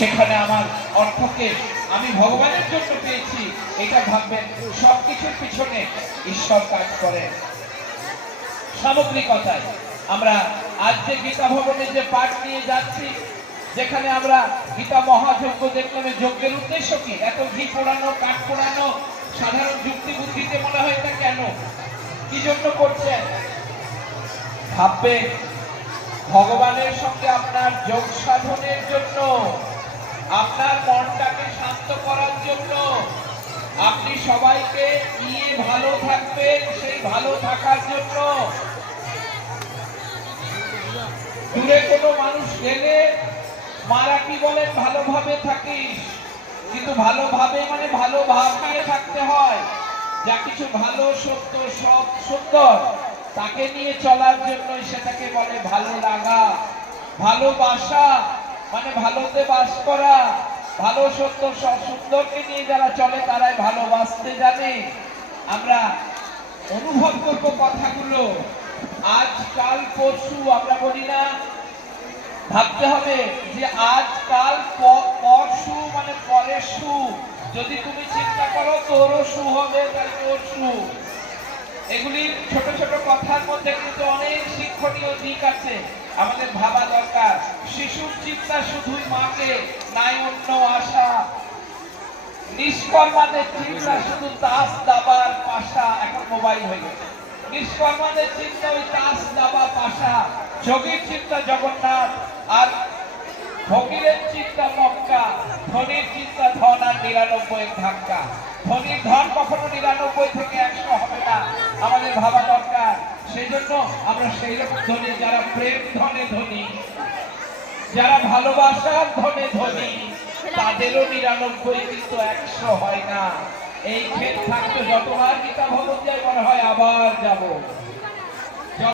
সেখানে আমার অর্থকে আমি ভগবানের জন্য পেয়েছি এটা ভাববেন। সবকিছুর পিছনে ঈশ্বর কাজ করেন। সামগ্রিকতায় আমরা আজ যে গীতা ভবনে যে পাঠ নিয়ে যাচ্ছি, যেখানে আমরা গীতা মহাযজ্ঞ দেখলাম, যজ্ঞের উদ্দেশ্য কি? এত ঘি পোড়ানো, কাঠ পোড়ানো, সাধারণ যুক্তি বুদ্ধিতে মনে হয় এটা কেন, কি জন্য করছেন? ভাববেন ভগবানের সঙ্গে আপনার যোগ সাধনের জন্য, আপনার মনটাকে শান্ত করার জন্য, আপনি সবাইকে নিয়ে ভালো থাকবেন, সেই ভালো থাকার জন্য। দূরে কোনো মানুষ গেলে মারা কি বলেন, ভালোভাবে থাকিস, কিন্তু ভালোভাবে মানে ভালো ভাব নিয়ে থাকতে হয়। যা কিছু ভালো সত্য সব সুন্দর তাকে নিয়ে চলার জন্য সেটাকে বলে ভালো লাগা। ভালোবাসা মানে ভালোতে বাস করা। ভালো সত্য সব সুন্দরকে নিয়ে যারা চলে তারাই ভালোবাসতে জানে। আমরা অনুভব করব কথাগুলো। আজকাল পরশু আমরা বলি না, ভাবতে হবে যে আজকাল পরশু মানে পরের সু। যদি তুমি চিন্তা করো তোরও সু হবে, তাই তোর সু। এগুলি ছোট ছোট কথার মধ্যে কিন্তু অনেক শিক্ষণীয় দিক আছে, আমাদের ভাবা দরকার। শিশুর চিন্তা শুধুই মাকে, নাই অন্য আশা। নিষ্কর্মাদের চিন্তা শুধু তাস দাবার পাশা। এখন মোবাইল হয়ে গেছে। নিষ্কর্মাদের চিন্তা ওই তাস দাবা পাশা। যোগীর চিন্তা জগন্নাথ, আর ফকিরের চিন্তা মক্কা। ধনীর চিন্তা ধন আর ৯৯ ধাক্কা। ধনীর ধন কখনো ৯৯ থেকে ১০০ হবে না, আমাদের ভাবা দরকার। সেই জন্য আমরা সেই রকম ধনী, যারা প্রেম ধনে ধনী, যারা ভালোবাসার ধনে ধনী, তাদেরও ৯৯ কিন্তু ১০০ হয় না। এই ক্ষেত থাকতে যতবার গীতা ভবন যাই মনে হয় আবার যাব।